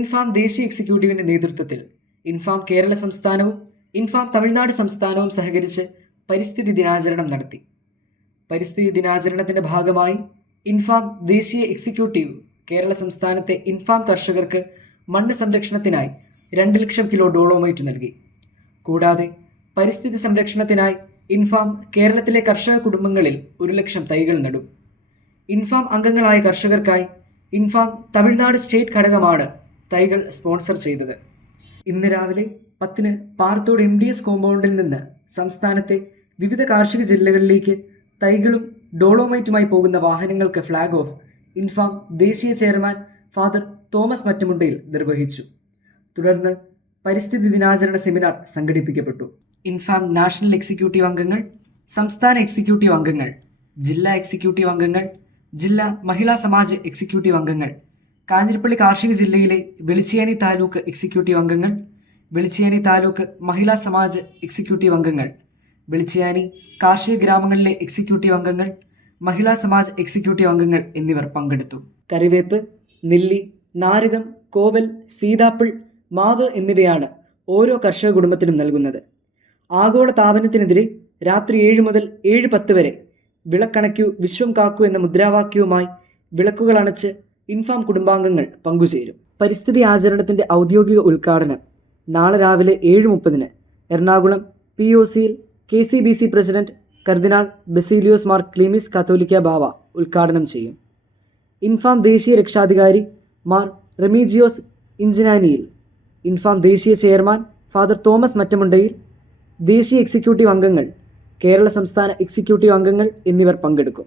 ഇൻഫാം ദേശീയ എക്സിക്യൂട്ടീവിന്റെ നേതൃത്വത്തിൽ ഇൻഫാം കേരള സംസ്ഥാനവും ഇൻഫാം തമിഴ്നാട് സംസ്ഥാനവും സഹകരിച്ച് പരിസ്ഥിതി ദിനാചരണം നടത്തി. പരിസ്ഥിതി ദിനാചരണത്തിന്റെ ഭാഗമായി ഇൻഫാം ദേശീയ എക്സിക്യൂട്ടീവ് കേരള സംസ്ഥാനത്തെ ഇൻഫാം കർഷകർക്ക് മണ്ണ് സംരക്ഷണത്തിനായി 2 ലക്ഷം കിലോ ഡോളോമൈറ്റ് നൽകി. കൂടാതെ പരിസ്ഥിതി സംരക്ഷണത്തിനായി ഇൻഫാം കേരളത്തിലെ കർഷക കുടുംബങ്ങളിൽ 1 ലക്ഷം തൈകൾ നടും. ഇൻഫാം അംഗങ്ങളായ കർഷകർക്കായി ഇൻഫാം തമിഴ്നാട് സ്റ്റേറ്റ് ഘടകമാണ് തൈകൾ സ്പോൺസർ ചെയ്തത്. ഇന്ന് രാവിലെ 10-ന് പാറത്തോട് MDS കോമ്പൗണ്ടിൽ നിന്ന് സംസ്ഥാനത്തെ വിവിധ കാർഷിക ജില്ലകളിലേക്ക് തൈകളും ഡോളോമൈറ്റുമായി പോകുന്ന വാഹനങ്ങൾക്ക് ഫ്ലാഗ് ഓഫ് ഇൻഫാം ദേശീയ ചെയർമാൻ ഫാദർ തോമസ് മറ്റമുണ്ടയിൽ നിർവഹിച്ചു. തുടർന്ന് പരിസ്ഥിതി ദിനാചരണ സെമിനാർ സംഘടിപ്പിക്കപ്പെട്ടു. ഇൻഫാം നാഷണൽ എക്സിക്യൂട്ടീവ് അംഗങ്ങൾ, സംസ്ഥാന എക്സിക്യൂട്ടീവ് അംഗങ്ങൾ, ജില്ലാ എക്സിക്യൂട്ടീവ് അംഗങ്ങൾ, ജില്ലാ മഹിളാ സമാജ് എക്സിക്യൂട്ടീവ് അംഗങ്ങൾ, കാഞ്ഞിരപ്പള്ളി കാർഷിക ജില്ലയിലെ വെളിച്ചിയാനി താലൂക്ക് എക്സിക്യൂട്ടീവ് അംഗങ്ങൾ, വെളിച്ചിയാനി താലൂക്ക് മഹിളാ സമാജ് എക്സിക്യൂട്ടീവ് അംഗങ്ങൾ, വെളിച്ചിയാനി കാർഷിക ഗ്രാമങ്ങളിലെ എക്സിക്യൂട്ടീവ് അംഗങ്ങൾ, മഹിളാ സമാജ് എക്സിക്യൂട്ടീവ് അംഗങ്ങൾ എന്നിവർ പങ്കെടുത്തു. കറിവേപ്പ്, നെല്ലി, നാരകം, കോവൽ, സീതാപ്പിൾ, മാവ് എന്നിവയാണ് ഓരോ കർഷക കുടുംബത്തിനും നൽകുന്നത്. ആഗോള താപനത്തിനെതിരെ രാത്രി 7 മുതൽ 7:10 വരെ വിളക്കണയ്ക്കൂ വിശ്വം കാക്കൂ എന്ന മുദ്രാവാക്യവുമായി വിളക്കുകൾ അണച്ച് ഇൻഫാം കുടുംബാംഗങ്ങൾ പങ്കുചേരും. പരിസ്ഥിതി ആചരണത്തിന്റെ ഔദ്യോഗിക ഉദ്ഘാടനം നാളെ രാവിലെ 7:30-ന് എറണാകുളം POCയിൽ KCBC പ്രസിഡന്റ് കർദിനാൾ ബസീലിയോസ് മാർ ക്ലീമിസ് കാത്തോലിക്ക ബാവ ഉദ്ഘാടനം ചെയ്യും. ഇൻഫാം ദേശീയ രക്ഷാധികാരി മാർ റെമീജിയോസ് ഇഞ്ചിനാനിയിൽ, ഇൻഫാം ദേശീയ ചെയർമാൻ ഫാദർ തോമസ് മറ്റമുണ്ടയിൽ, ദേശീയ എക്സിക്യൂട്ടീവ് അംഗങ്ങൾ, കേരള സംസ്ഥാന എക്സിക്യൂട്ടീവ് അംഗങ്ങൾ എന്നിവർ പങ്കെടുക്കും.